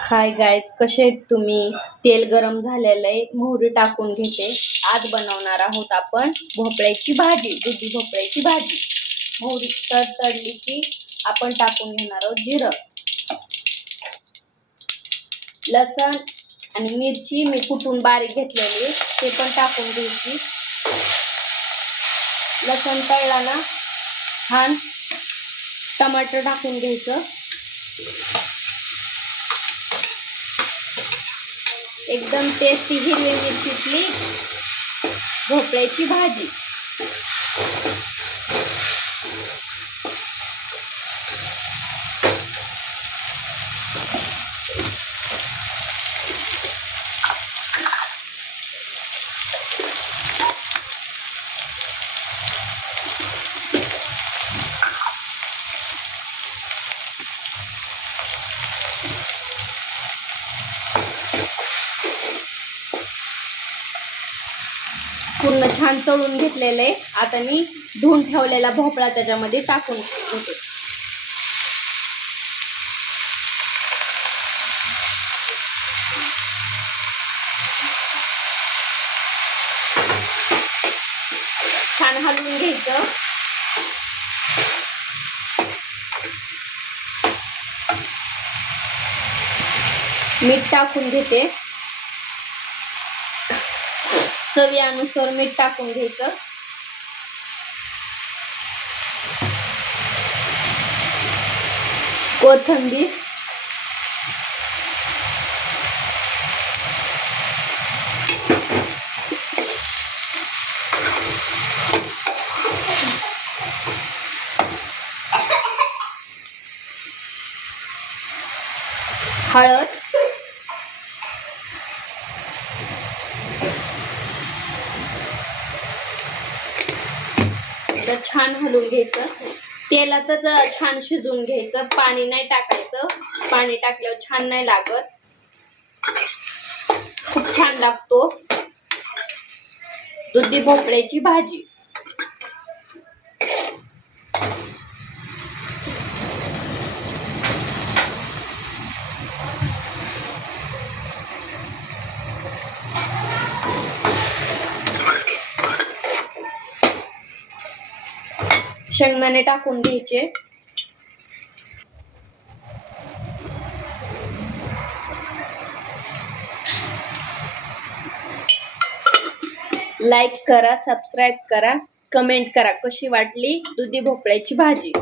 Hi guys, कसे आहेत तुम्ही? तेल गरम झालेलं आहे, मोहरी टाकून घेते। आज बनवणार आहोत आपण भोपळ्याची भाजी, दुधी भोपळ्याची भाजी। मोहरी तडतडली की आपण टाकून घेणार आहोत जिरं, लसण आणि मिरची मी कुटून बारीक घेतलेली, ते पण टाकून घ्यायची। लसण तळला ना छान टमाटर टाकून घ्यायचं। एकदम टेस्टी हिरवी मिरचीतली भोपळ्याची भाजी। पूर्ण छान तळून घेतलेलं आहे। आता मी धुवून ठेवलेला भोपळा त्याच्यामध्ये टाकून घेते। छान हलवून घ्यायचं। मीठ टाकून घेते, चवीनुसार मीठ टाकून घ्यायचं। कोथिंबीर, हळद, छान हलवून घ्यायचं। तेलातच छान शिजवून घ्यायचं, पाणी नाही टाकायचं। पाणी टाकल्यावर छान नाही लागत, खूप छान लागतो दुधी भोपळ्याची भाजी। शेंगदाणे टाकून घ्यायचे। लाईक करा, सबस्क्राईब करा, कमेंट करा कशी वाटली दुधी भोपळ्याची भाजी।